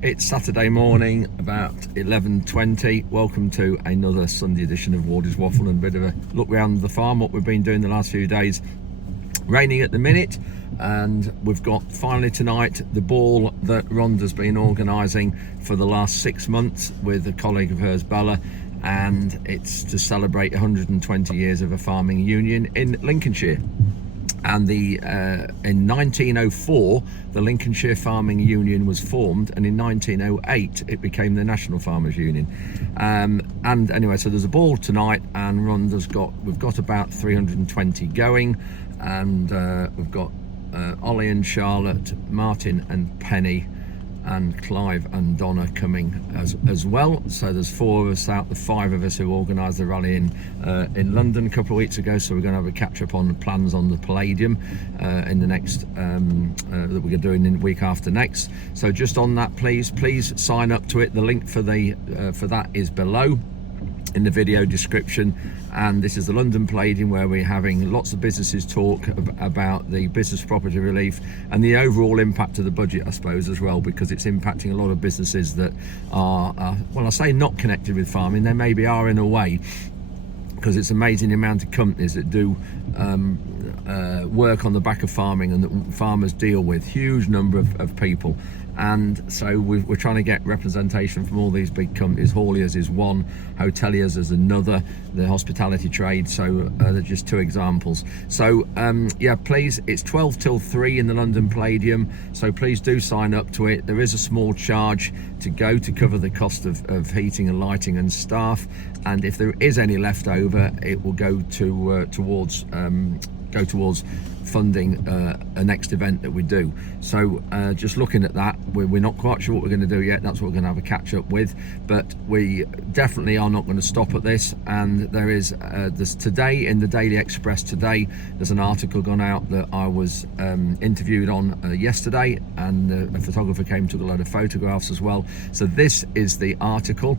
It's Saturday morning, about 11:20. Welcome to another Sunday edition of Wardy's Waffle and a bit of a look around the farm, what we've been doing the last few days. Raining at the minute, and we've got finally tonight the ball that Rhonda's been organising for the last 6 months with a colleague of hers, Bella, and it's to celebrate 120 years of a farming union in Lincolnshire. And in 1904 the Lincolnshire Farming Union was formed, and in 1908 it became the National Farmers Union. And anyway, so there's a ball tonight, and we've got about 320 going, and we've got Ollie and Charlotte, Martin and Penny, and Clive and Donna coming as well. So there's 4 of us out, the 5 of us who organised the rally in London a couple of weeks ago. So we're going to have a catch up on the plans on the Palladium in the next that we're doing in the week after next. So just on that, please sign up to it. The link for that is below in the video description. And this is the London Palladium, where we're having lots of businesses talk about the business property relief and the overall impact of the budget, I suppose, as well, because it's impacting a lot of businesses that are well, I say not connected with farming. They maybe are in a way, because it's amazing the amount of companies that do work on the back of farming and that farmers deal with, huge number of people. And so we're trying to get representation from all these big companies. Hauliers is one, hoteliers is another, the hospitality trade. So they're just 2 examples. So yeah, please, it's 12 till 3 in the London Palladium, so please do sign up to it. There is a small charge to cover the cost of heating and lighting and staff, and if there is any left over, it will go towards funding a next event that we do. So just looking at that, we're not quite sure what we're going to do yet. That's what we're going to have a catch up with, but we definitely are not going to stop at this. And there is this today in the Daily Express today, there's an article gone out that I was interviewed on yesterday, and a photographer came, took a load of photographs as well. So this is the article.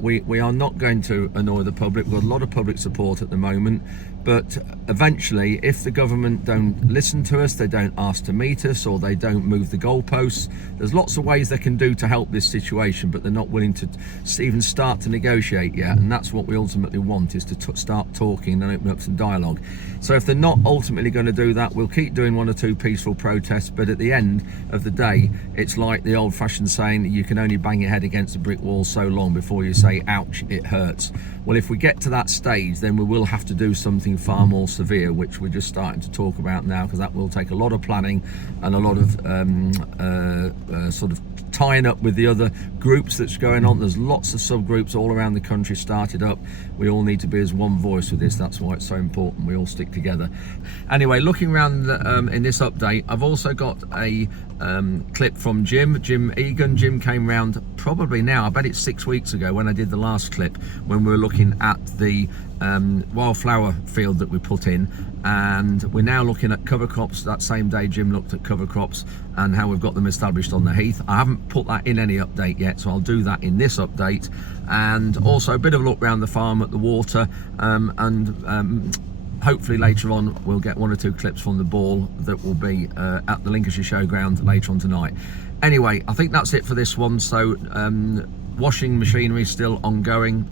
We are not going to annoy the public. We've got a lot of public support at the moment, but eventually, if the government don't listen to us, they don't ask to meet us, or they don't move the goalposts, there's lots of ways they can do to help this situation, but they're not willing to even start to negotiate yet. And that's what we ultimately want, is to start talking and open up some dialogue. So if they're not ultimately going to do that, we'll keep doing 1 or 2 peaceful protests, but at the end of the day, it's like the old-fashioned saying, you can only bang your head against a brick wall so long before you say, ouch, it hurts. Well, if we get to that stage, then we will have to do something far more severe, which we're just starting to talk about now, because that will take a lot of planning and a lot of sort of tying up with the other groups that's going on. There's lots of subgroups all around the country started up. We all need to be as one voice with this. That's why it's so important we all stick together. Anyway, looking around in this update, I've also got a clip from Jim Egan. Jim came round probably now, I bet it's 6 weeks ago, when I did the last clip, when we were looking at the wildflower field that we put in, and we're now looking at cover crops. That same day Jim looked at cover crops and how we've got them established on the heath. I haven't put that in any update yet, so I'll do that in this update, and also a bit of a look around the farm at the water, and hopefully later on we'll get 1 or 2 clips from the ball that will be at the Lincolnshire Showground later on tonight. Anyway, I think that's it for this one. So washing machinery is still ongoing.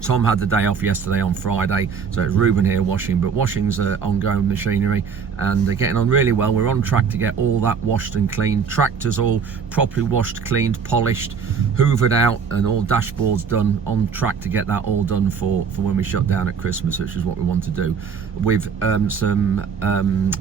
Tom had the day off yesterday on Friday, so it's Ruben here washing, but washing's ongoing machinery, and they're getting on really well. We're on track to get all that washed and cleaned, tractors all properly washed, cleaned, polished, hoovered out, and all dashboards done, on track to get that all done for when we shut down at Christmas, which is what we want to do, with some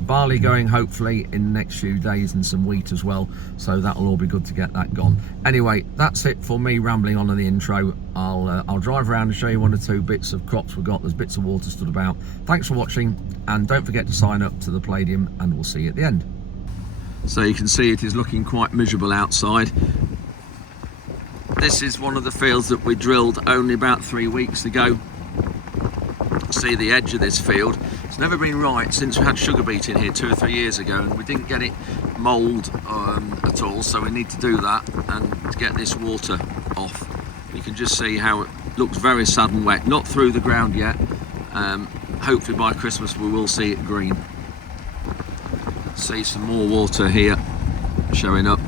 barley going hopefully in the next few days, and some wheat as well, so that'll all be good to get that gone. Anyway, that's it for me rambling on in the intro. I'll drive around and show you 1 or 2 bits of crops we've got. There's bits of water stood about. Thanks for watching, and don't forget to sign up to the Palladium, and we'll see you at the end. So you can see it is looking quite miserable outside. This is one of the fields that we drilled only about 3 weeks ago. See the edge of this field. It's never been right since we had sugar beet in here 2 or 3 years ago, and we didn't get it mould at all, so we need to do that and to get this water off. You can just see how it looks very sad and wet, not through the ground yet, hopefully by Christmas we will see it green. See some more water here showing up.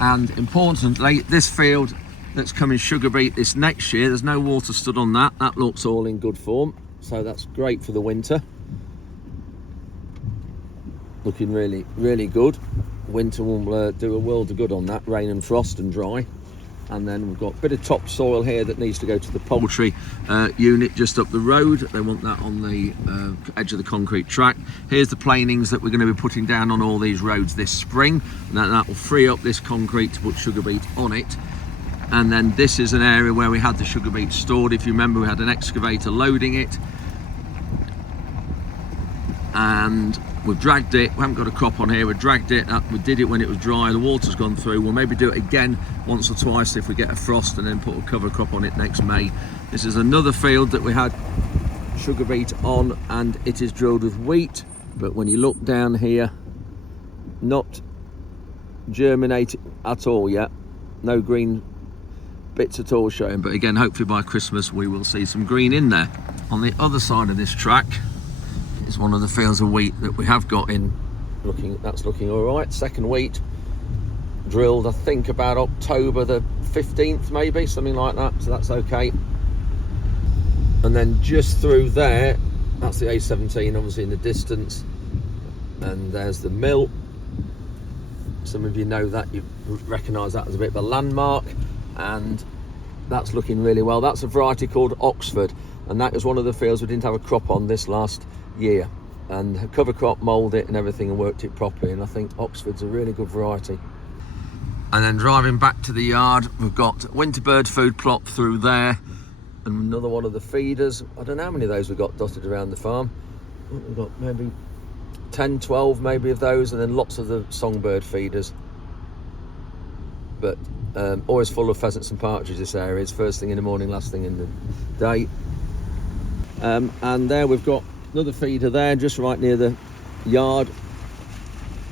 And importantly, this field that's coming sugar beet this next year, there's no water stood on that. That looks all in good form, so that's great for the winter. Looking really, really good. Winter will do a world of good on that, rain and frost and dry. And then we've got a bit of topsoil here that needs to go to the poultry unit just up the road. They want that on the edge of the concrete track. Here's the planings that we're going to be putting down on all these roads this spring, and that will free up this concrete to put sugar beet on it. And then this is an area where we had the sugar beet stored. If you remember, we had an excavator loading it, and we've dragged it. We haven't got a crop on here. We dragged it up. We did it when it was dry. The water's gone through. We'll maybe do it again once or twice if we get a frost, and then put a cover crop on it next May. This is another field that we had sugar beet on, and it is drilled with wheat. But when you look down here, not germinated at all yet. No green bits at all showing. But again, hopefully by Christmas we will see some green in there. On the other side of this track, it's one of the fields of wheat that we have got in. That's looking all right. Second wheat drilled, I think about October the 15th, maybe something like that. So that's okay. And then just through there, that's the A17, obviously in the distance. And there's the mill. Some of you know that, you recognise that as a bit of a landmark. And that's looking really well. That's a variety called Oxford, and that is one of the fields we didn't have a crop on this last year, and cover crop moulded it and everything and worked it properly, and I think Oxford's a really good variety. And then driving back to the yard, we've got Winterbird food plot through there, and another one of the feeders. I don't know how many of those we've got dotted around the farm. We've got maybe 10, 12 maybe of those, and then lots of the songbird feeders. But always full of pheasants and partridges, this area. It's first thing in the morning, last thing in the day. And there we've got another feeder there, just right near the yard.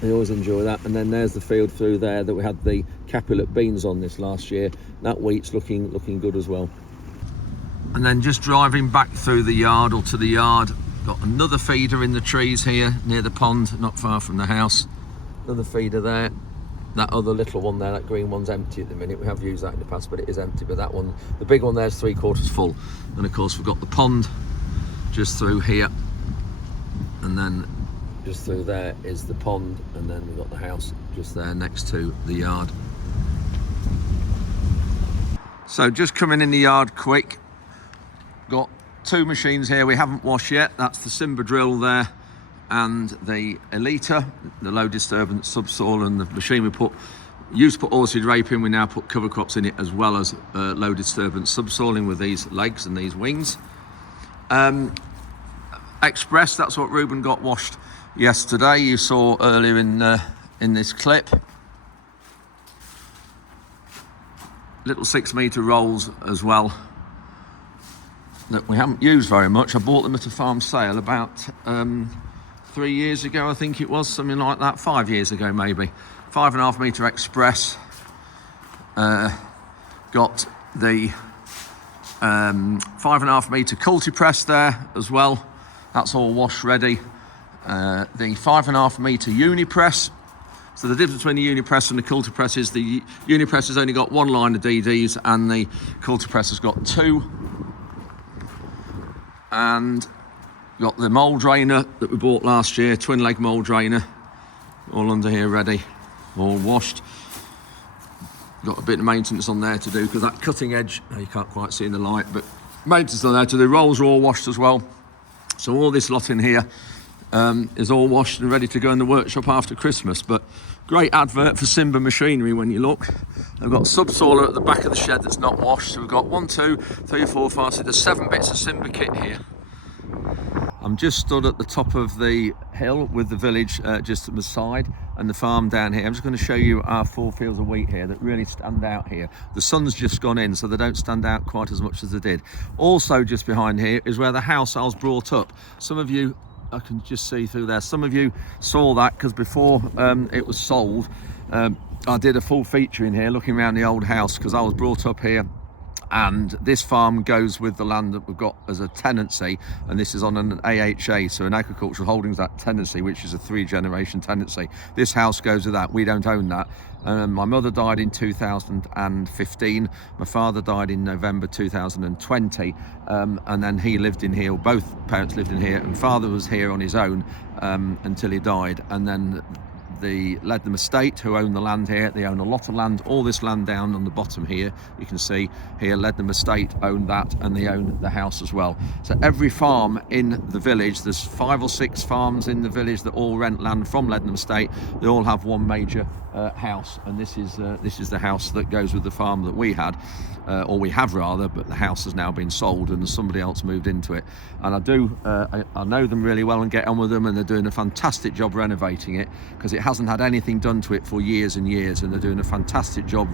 They always enjoy that. And then there's the field through there that we had the Capulet beans on this last year. That wheat's looking good as well. And then just driving back through the yard, or to the yard, got another feeder in the trees here near the pond, not far from the house. Another feeder there. That other little one there, that green one's empty at the minute. We have used that in the past, but it is empty. But that one, the big one there, is 3/4 full. And of course we've got the pond just through here, and then just through there is the pond, and then we've got the house just there next to the yard. So just coming in the yard quick, got two machines here we haven't washed yet. That's the Simba drill there, and the Elita, the low disturbance subsoil, and the machine we used to put oilseed rape in, we now put cover crops in it, as well as low disturbance subsoiling with these legs and these wings. Express, that's what Ruben got washed yesterday. You saw earlier in this clip. Little 6-metre rolls as well that we haven't used very much. I bought them at a farm sale about 3 years ago, I think it was, something like that. 5 years ago maybe. 5.5 metre Express. Got the 5.5 metre Culti press there as well. That's all wash ready. The 5.5 metre Unipress. So the difference between the Unipress and the Culti press is the Unipress has only got one line of DDs, and the Culti press has got two. And got the mould drainer that we bought last year, twin leg mould drainer, all under here ready, all washed. Got a bit of maintenance on there to do, because that cutting edge, you can't quite see in the light, but maintenance on there to do. Rolls are all washed as well. So all this lot in here is all washed and ready to go in the workshop after Christmas. But great advert for Simba machinery when you look. They've got subsoiler at the back of the shed that's not washed. So we've got 1, 2, 3, 4, 5, 6, there's 7 bits of Simba kit here. I'm just stood at the top of the hill with the village just at the side, and the farm down here. I'm just going to show you our 4 fields of wheat here that really stand out here. The sun's just gone in, so they don't stand out quite as much as they did. Also just behind here is where the house I was brought up. Some of you, I can just see through there, some of you saw that, because before it was sold, I did a full feature in here looking around the old house, because I was brought up here and this farm goes with the land that we've got as a tenancy, and this is on an AHA, so an agricultural holdings act tenancy, which is a 3-generation tenancy. This house goes with that. We don't own that. My mother died in 2015, my father died in November 2020, and then he lived in here, both parents lived in here, and father was here on his own until he died. And then the Leadham Estate, who own the land here, they own a lot of land. All this land down on the bottom here, you can see here, Leadham Estate own that, and they own the house as well. So every farm in the village, there's 5 or 6 farms in the village that all rent land from Leadham Estate. They all have one major house, and this is the house that goes with the farm that we had, or we have rather, but the house has now been sold and somebody else moved into it. And I know them really well and get on with them, and they're doing a fantastic job renovating it, because it hasn't had anything done to it for years and years, and they're doing a fantastic job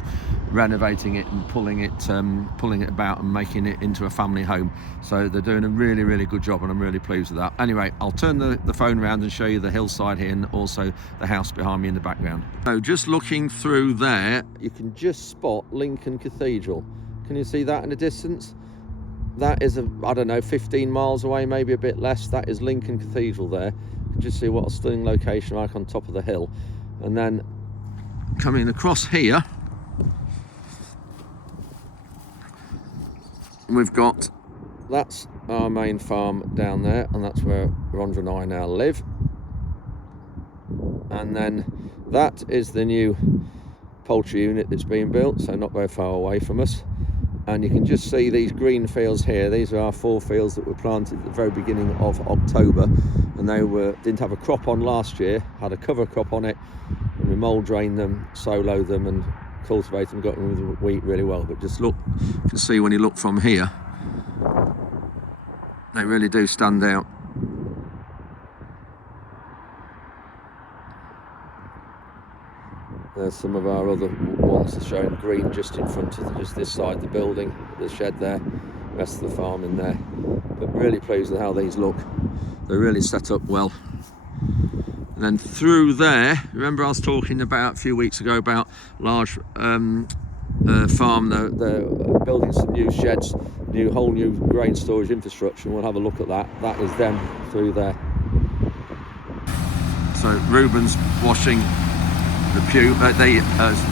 renovating it and pulling it about and making it into a family home. So they're doing a really, really good job, and I'm really pleased with that. Anyway, I'll turn the phone around and show you the hillside here, and also the house behind me in the background. So just looking through there, you can just spot Lincoln Cathedral. Can you see that in the distance? That is, I don't know, 15 miles away, maybe a bit less. That is Lincoln Cathedral there. You can just see what a stunning location like on top of the hill. And then coming across here, we've got, that's our main farm down there, and that's where Rhonda and I now live. And then that is the new poultry unit that's being built, so not very far away from us. And you can just see these green fields here. These are our 4 fields that were planted at the very beginning of October, and they didn't have a crop on last year, had a cover crop on it, and we mould drained them, solo them, and cultivated them, got them with the wheat really well. But just look, you can see when you look from here, they really do stand out. There's some of our other ones that are showing green just in front of just this side of the building, the shed there, the rest of the farm in there. But really pleased with how these look. They're really set up well. And then through there, remember I was talking about a few weeks ago about large farm, they're building some new sheds, whole new grain storage infrastructure, and we'll have a look at that. That is them through there. So Ruben's washing the pew,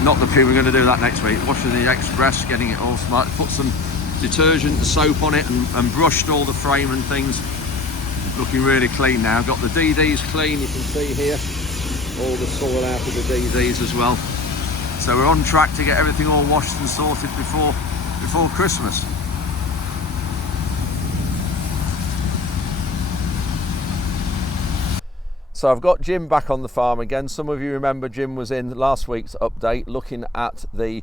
not the pew, we're going to do that next week. Washing the Express, getting it all smart, put some detergent and soap on it, and brushed all the frame and things. Looking really clean now. Got the DDs clean, you can see here, all the soil out of the DDs as well. So we're on track to get everything all washed and sorted before Christmas. So I've got Jim back on the farm again. Some of you remember Jim was in last week's update looking at the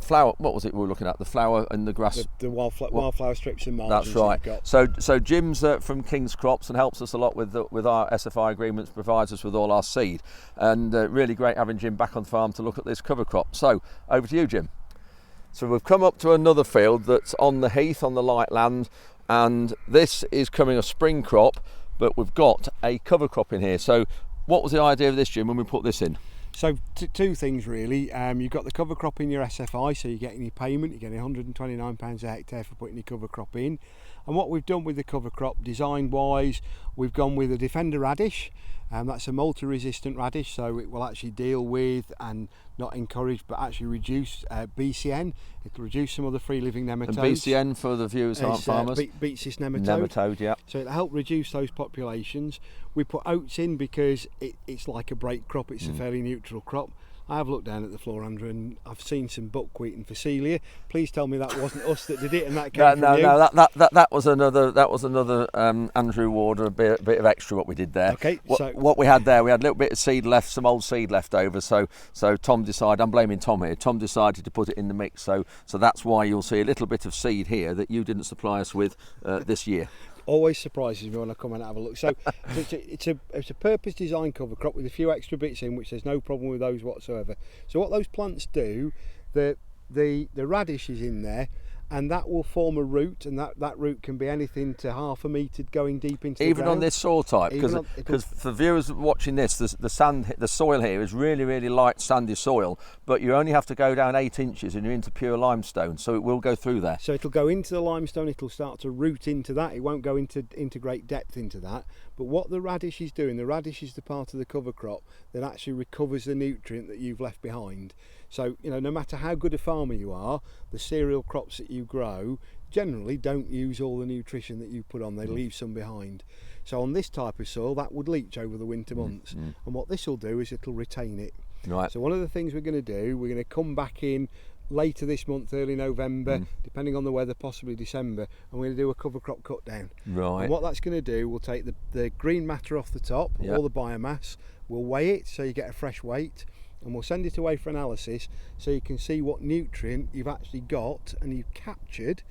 flower, what was it we were looking at? The flower and the grass. The wildflower strips and margins. That's right. So Jim's from King's Crops and helps us a lot with our SFI agreements, provides us with all our seed. And really great having Jim back on the farm to look at this cover crop. So over to you, Jim. So we've come up to another field that's on the heath, on the light land, and this is coming a spring crop, but we've got a cover crop in here. So what was the idea of this, Jim, when we put this in? So two things really. You've got the cover crop in your SFI, so you're getting your payment, you're getting £129 a hectare for putting your cover crop in. And what we've done with the cover crop, design wise, we've gone with a Defender radish. That's a multi-resistant radish, so it will actually deal with and not encourage but actually reduce BCN. It'll reduce some of the free-living nematodes. And BCN, for the viewers who aren't farmers? Beet cyst nematode. Nematode, yeah. So it'll help reduce those populations. We put oats in because it's like a break crop, it's a fairly neutral crop. I have looked down at the floor, Andrew, and I've seen some buckwheat and phacelia. Please tell me that wasn't us that did it, and that came from you. No, that was another Andrew Ward, a bit of extra what we did there. Okay. What we had there, we had a little bit of seed left, some old seed left over. So Tom decided, I'm blaming Tom here. Tom decided to put it in the mix. So that's why you'll see a little bit of seed here that you didn't supply us with this year. Always surprises me when I come and have a look. So it's a purpose designed cover crop with a few extra bits in, which there's no problem with those whatsoever. So what those plants do, the radish is in there, and that will form a root, and that root can be anything to 1/2 metre going deep into the Even ground. on this soil type, Even on- because for viewers watching this, the soil here is really light sandy soil, but you only have to go down 8 inches and you're into pure limestone, so it will go through there. So it'll go into the limestone, it'll start to root into that. It won't go into great depth into that. But what the radish is doing, the radish is the part of the cover crop that actually recovers the nutrient that you've left behind. So, you know, no matter how good a farmer you are, the cereal crops that you grow generally don't use all the nutrition that you put on, they leave some behind. So on this type of soil, that would leach over the winter months. And what this will do is it'll retain it. Right. So one of the things we're going to do, we're going to come back in later this month, early November, depending on the weather, possibly December, and we're going to do a cover crop cut down. Right. And what that's going to do, we'll take the green matter off the top, all the biomass, we'll weigh it so you get a fresh weight, and we'll send it away for analysis so you can see what nutrient you've actually got and you've captured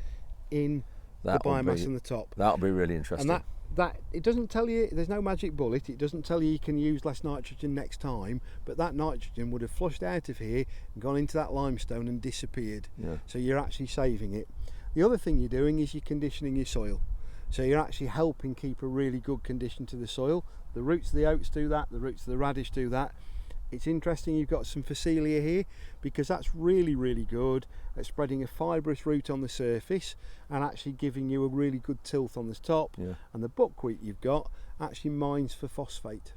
in the biomass on the top. That'll be really interesting. And that it doesn't tell you, there's no magic bullet, it doesn't tell you can use less nitrogen next time, but that nitrogen would have flushed out of here and gone into that limestone and disappeared. So you're actually saving it. The other thing you're doing is you're conditioning your soil, so you're actually helping keep a really good condition to the soil. The roots of the oats do that, the roots of the radish do that. It's interesting you've got some Phacelia here, because that's really good at spreading a fibrous root on the surface and actually giving you a really good tilth on the top. And the buckwheat you've got actually mines for phosphate.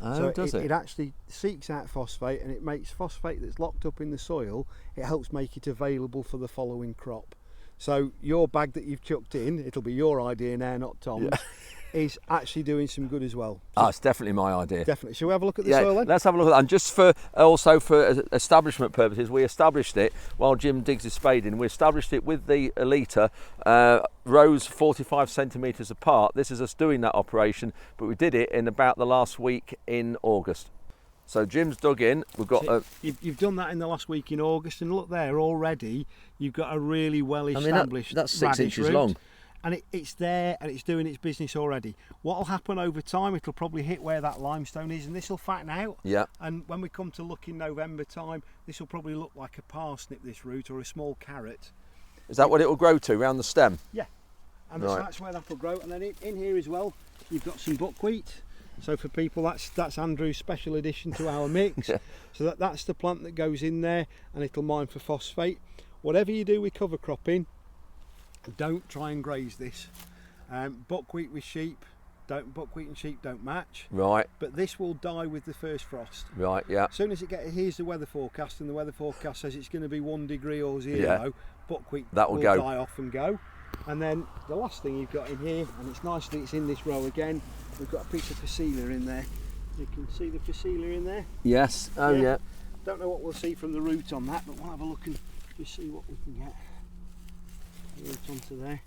So it actually seeks out phosphate, and it makes phosphate that's locked up in the soil, it helps make it available for the following crop. So your bag that you've chucked in, it'll be your idea now, not Tom's, is actually doing some good as well. Oh, it's definitely my idea. Definitely. Shall we have a look at the soil then? Let's have a look at that. And just for establishment purposes, we established it while Jim digs his spade in. We established it with the Elita rows 45 centimetres apart. This is us doing that operation, but we did it in about the last week in August. So Jim's dug in. We've got you've done that in the last week in August, and look there already. You've got a really well established. That's 6 inches root, long, and it's there and it's doing its business already. What will happen over time? It'll probably hit where that limestone is, and this will fatten out. And when we come to look in November time, this will probably look like a parsnip, this root, or a small carrot. Is that what it will grow to, around the stem? Yeah, and that's where that will grow. And then in here as well, you've got some buckwheat. So for people, that's Andrew's special addition to our mix. So that's the plant that goes in there, and it'll mine for phosphate. Whatever you do with cover cropping, don't try and graze this. Buckwheat with sheep, buckwheat and sheep don't match. Right. But this will die with the first frost. Right. Yeah. As soon as here's the weather forecast, and the weather forecast says it's going to be 1 degree or 0. Buckwheat will die off and go. And then the last thing you've got in here, and it's nice that it's in this row again, we've got a piece of Phacelia in there. You can see the Phacelia in there? Yes. Oh yeah. Don't know what we'll see from the root on that, but we'll have a look and just see what we can get. Root onto there.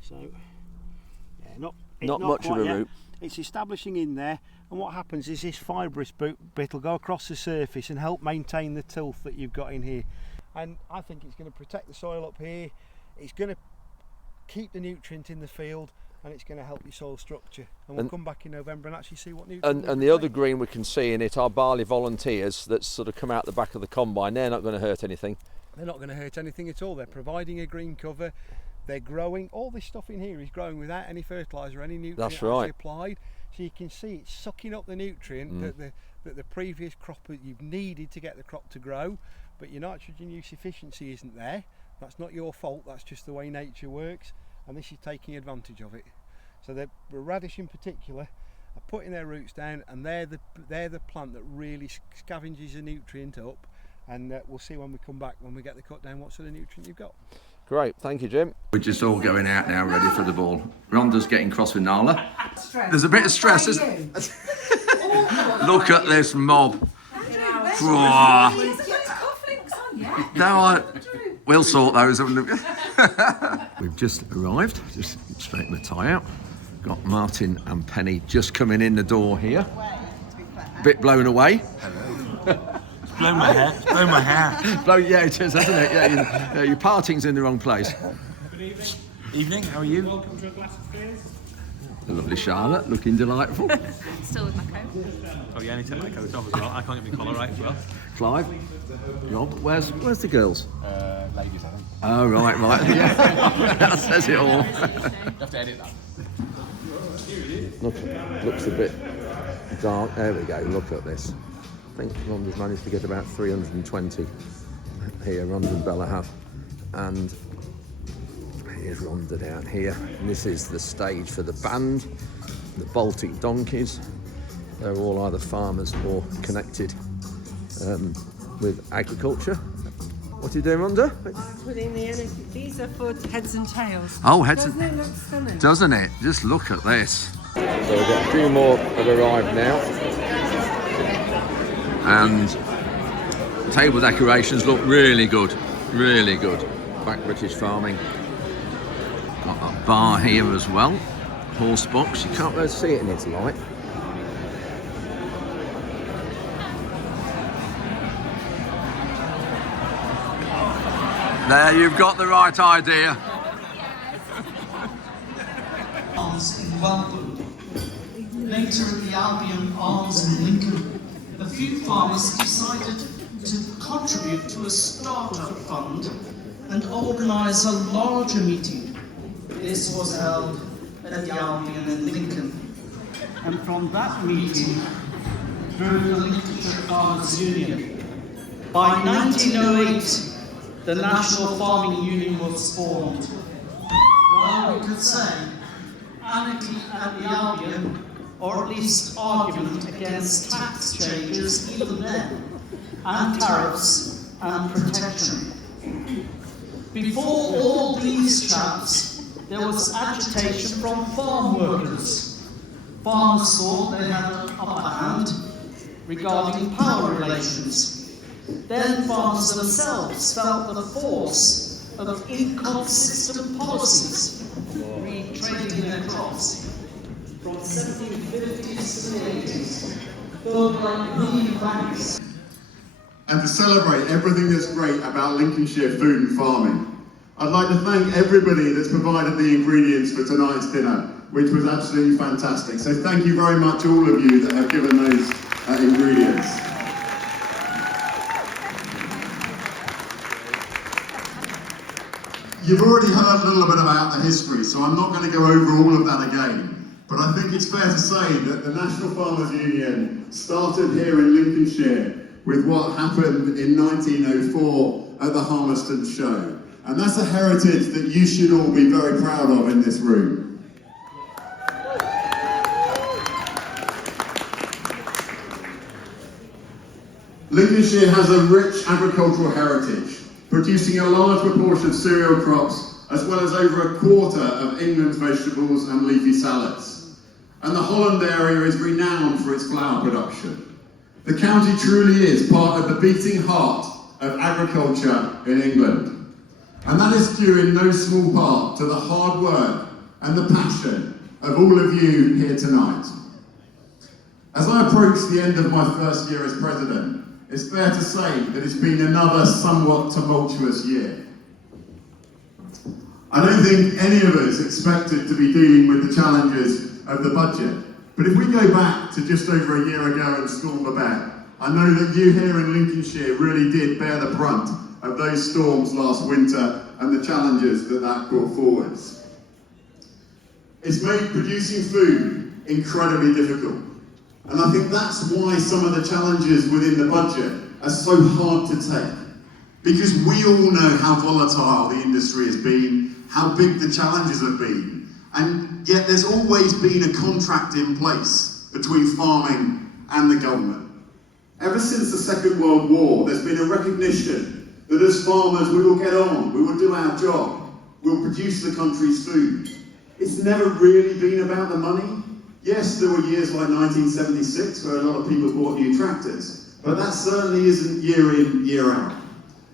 So, yeah, not much of a root. It's establishing in there, and what happens is this fibrous bit will go across the surface and help maintain the tilth that you've got in here. And I think it's going to protect the soil up here. It's going to keep the nutrient in the field, and it's going to help your soil structure. And we'll come back in November and actually see what nutrient. And the other green we can see in it are barley volunteers that sort of come out the back of the combine. They're not going to hurt anything. They're not going to hurt anything at all. They're providing a green cover. They're growing. All this stuff in here is growing without any fertiliser, any nutrient actually applied. So you can see it's sucking up the nutrient that the previous crop you've needed to get the crop to grow. But your nitrogen use efficiency isn't there. That's not your fault, that's just the way nature works, and this is taking advantage of it. So the radish in particular are putting their roots down, and they're the plant that really scavenges the nutrient up, and we'll see when we come back, when we get the cut down, what sort of nutrient you've got. Great, thank you, Jim. We're just all going out now, ready for the ball. Rhonda's getting cross with Nala. There's a bit of stress, isn't there? Look at this mob. We'll sort those. We've just arrived, just straighten the tie out. Got Martin and Penny just coming in the door here. Bit blown away. It's blown my hair. It's blown my hair. Yeah, it is, hasn't it? Yeah, your parting's in the wrong place. Good evening. Evening, how are you? Welcome to a glass of beers. The lovely Charlotte, looking delightful. Still with my coat. Oh yeah, I need to take my coat off as well. I can't get my collar right as well. Clive, Rob, where's the girls? Ladies, I think. Oh, right. Yeah. That says it all. You have to edit that. Looks a bit dark. There we go, look at this. I think London's managed to get about 320 here, London Palladium. And here's London down here. And this is the stage for the band, the Baltic Donkeys. They're all either farmers or connected with agriculture. What are you doing, Rhonda? Putting the energy. These are for heads and tails. Oh, heads Doesn't it look stunning? Doesn't it? Just look at this. So we've got a few more have arrived now. And table decorations look really good. Really good. Back British farming. Got a bar here as well. Horse box. You can't really see it in its light. There, you've got the right idea. In Wellwood, later at the Albion Arms in Lincoln, a few farmers decided to contribute to a startup fund and organise a larger meeting. This was held at the Albion in Lincoln. And from that meeting grew the Lincolnshire Farmers Union. By 1908, the National Farming Union was formed. Well, we could say anarchy at the Albion, or at least argument against tax changes even then, and tariffs and protection. Before all these chaps, there was agitation from farm workers. Farmers thought they had an upper hand regarding power relations. Then farmers themselves felt the force of inconsistent policies, re-trading their crops from 1750s to the 80s, filled like million banks. And to celebrate everything that's great about Lincolnshire food and farming, I'd like to thank everybody that's provided the ingredients for tonight's dinner, which was absolutely fantastic. So thank you very much, all of you that have given those ingredients. You've already heard a little bit about the history, so I'm not going to go over all of that again. But I think it's fair to say that the National Farmers Union started here in Lincolnshire with what happened in 1904 at the Harmeston Show. And that's a heritage that you should all be very proud of in this room. Lincolnshire has a rich agricultural heritage, producing a large proportion of cereal crops, as well as over a quarter of England's vegetables and leafy salads. And the Holland area is renowned for its flour production. The county truly is part of the beating heart of agriculture in England. And that is due in no small part to the hard work and the passion of all of you here tonight. As I approach the end of my first year as president, it's fair to say that it's been another somewhat tumultuous year. I don't think any of us expected to be dealing with the challenges of the budget. But if we go back to just over a year ago and storm the bed, I know that you here in Lincolnshire really did bear the brunt of those storms last winter and the challenges that that brought forwards. It's made producing food incredibly difficult. And I think that's why some of the challenges within the budget are so hard to take. Because we all know how volatile the industry has been, how big the challenges have been, and yet there's always been a contract in place between farming and the government. Ever since the Second World War, there's been a recognition that as farmers we will get on, we will do our job, we'll produce the country's food. It's never really been about the money. Yes, there were years like 1976 where a lot of people bought new tractors, but that certainly isn't year in, year out.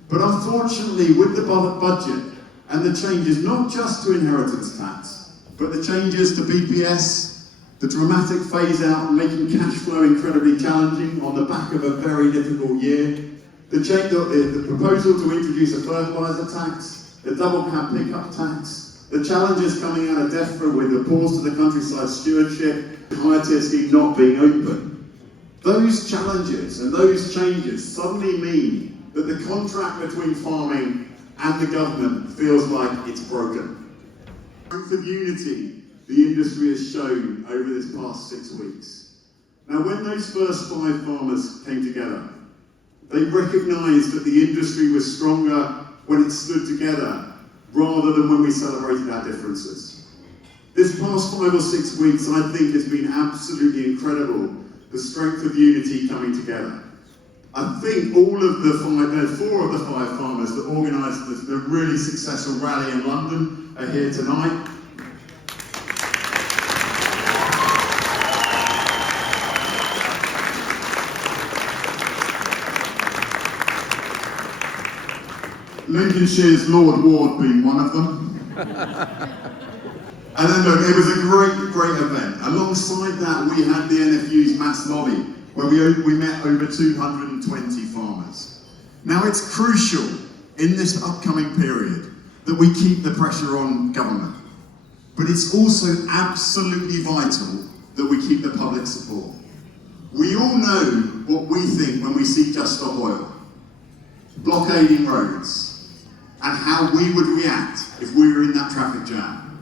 But unfortunately, with the budget and the changes, not just to inheritance tax, but the changes to BPS, the dramatic phase out, making cash flow incredibly challenging on the back of a very difficult year, the proposal to introduce a fertiliser tax, the double cab pickup tax, the challenges coming out of DEFRA with the pause to the countryside stewardship, higher tier scheme not being open. Those challenges and those changes suddenly mean that the contract between farming and the government feels like it's broken. The strength of unity the industry has shown over this past 6 weeks. Now, when those first 5 farmers came together, they recognised that the industry was stronger when it stood together rather than when we celebrated our differences. This past 5 or 6 weeks, I think, has been absolutely incredible, the strength of unity coming together. I think all of the 4 of the 5 farmers that organised the really successful rally in London are here tonight. Lincolnshire's Lord Ward being one of them. And then look, it was a great event. Alongside that, we had the NFU's mass lobby, where we met over 220 farmers. Now, it's crucial in this upcoming period that we keep the pressure on government. But it's also absolutely vital that we keep the public support. We all know what we think when we see Just Stop Oil, blockading roads, and how we would react if we were in that traffic jam.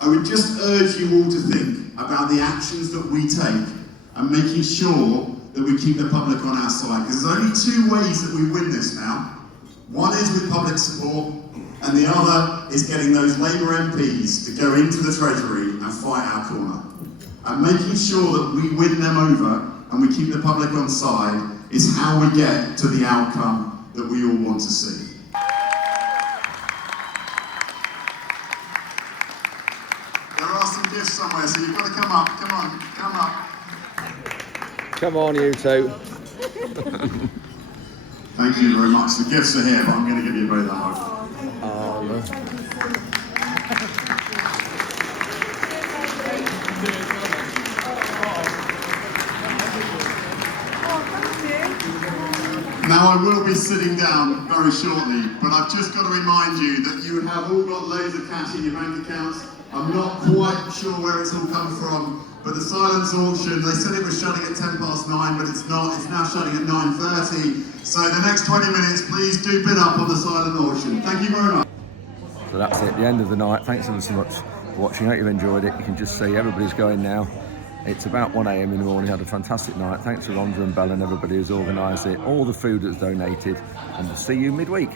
I would just urge you all to think about the actions that we take and making sure that we keep the public on our side. Because there's only 2 ways that we win this now. One is with public support, and the other is getting those Labour MPs to go into the Treasury and fight our corner. And making sure that we win them over and we keep the public on side is how we get to the outcome that we all want to see. There are some gifts somewhere, so you've got to come up. Come on, come up. Come on, you two. Thank you very much. The gifts are here, but I'm going to give you both a hug. Now, I will be sitting down very shortly, but I've just got to remind you that you have all got loads of cash in your bank accounts. I'm not quite sure where it's all come from, but the silence auction, they said it was shutting at 9:10, but it's not. It's now shutting at 9:30. So the next 20 minutes, please do bid up on the silent auction. Thank you very much. So that's it, the end of the night. Thanks ever so much for watching. I hope you've enjoyed it. You can just see everybody's going now. It's about 1 AM in the morning. Had a fantastic night. Thanks to Rhonda and Belle and everybody who's organised it, all the food that's donated, and we'll see you midweek.